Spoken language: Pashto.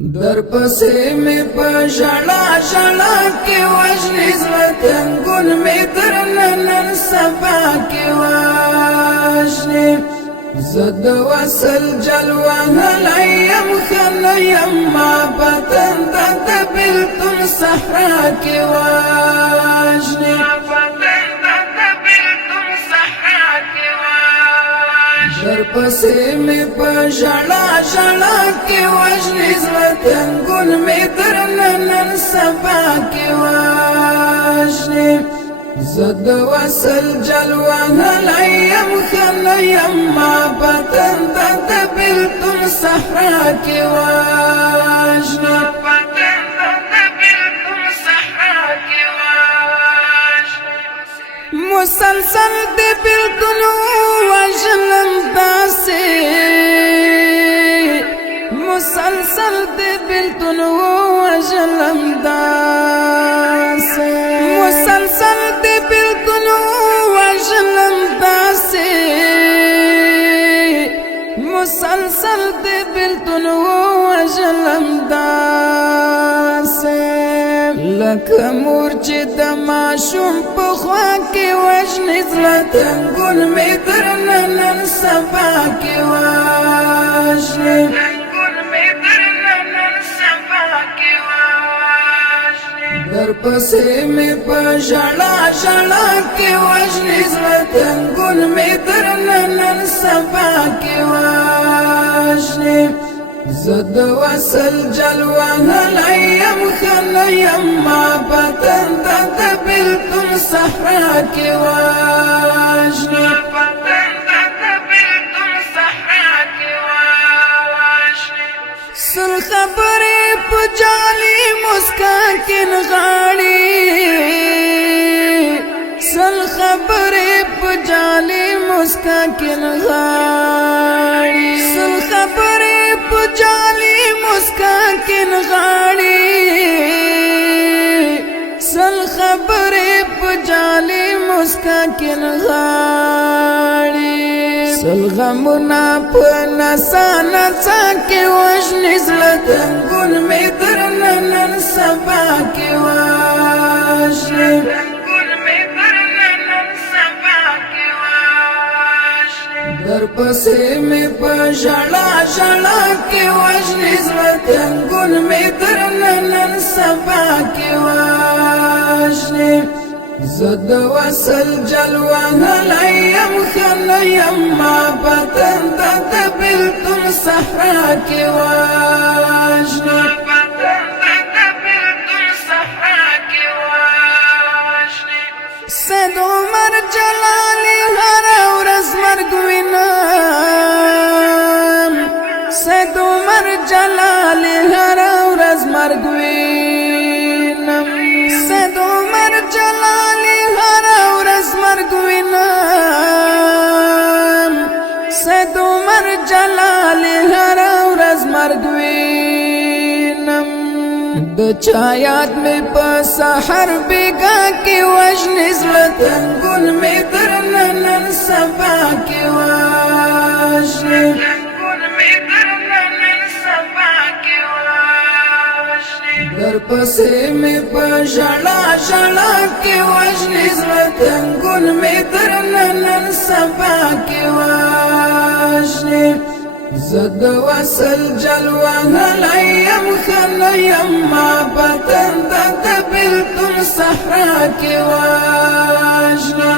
در پسې می په ژړا ژړا کې وژنې زړه تنګون می تر نن سبا کې وژنې زه د وصل جلوه هلی یم ښه نه یم ما په تنده د بېلتون صحرا کې وژنې در پسې می په ژړا ژړا کې وژنې زړه تنګون می تر نن سبا کې وژنې زه د وصل جلوه هلی یم ښه نه یم ما په تنده د بېلتون صحرا کې وژنې مسلسل د بېلتون وژنم داسې مسلسل د بېلتون وژنم داسې مسلسل د بېلتون وژنم داسې مسلسل د بېلتون وژنم داسې لکه مور چې د ماشوم په خوا کې وژنې زړه تنګون مې تر نن سبا کې وژنې در پسې مې په ژړا ژړا کې وژنې زړه تنګون مې تر نن سبا کې وژنې زه د وصل جلوه هلی یم ښه نه یم ما په تنده د بېلتون صحرا کې وژنې سل خبرې په جالي مسکا کې نغاړي سل خبرې په جالي مسکا کې نغاړي سل خبرې په جالي مسکا کې نغاړي سل خبرې په جالي مسکا کې نغاړي سل غمونه په نڅا نڅا کې وژنې زړه تنګون مې تر نن سبا کې وژنې در پسې مې په ژړا ژړا کې وژنې زړه تنګون مې تر نن سبا کې وژنې زه د وصل جلوه هلی یم ښه نه یم ما په تنده د بېلتون صحرا کې وژنې سید عمر جلالی هره ورځ مرګ وینم سید عمر جلالی هره ورځ مرګ وینم سید عمر جلالی هره ورځ مرګ وینم سید عمر جلالی هره ورځ مرګ وینم د چا یاد مې په سحر بیګا کې وژنې زړه تنګون مې تر نن سبا کې وژنې در پسې مې په ژړا ژړا کې وژنې زړه تنګون مې تر نن سبا کې وژنې زه د وصل جلوه هلی یم ښه نه یم ما په تنده د بېلتون صحرا کې وژنې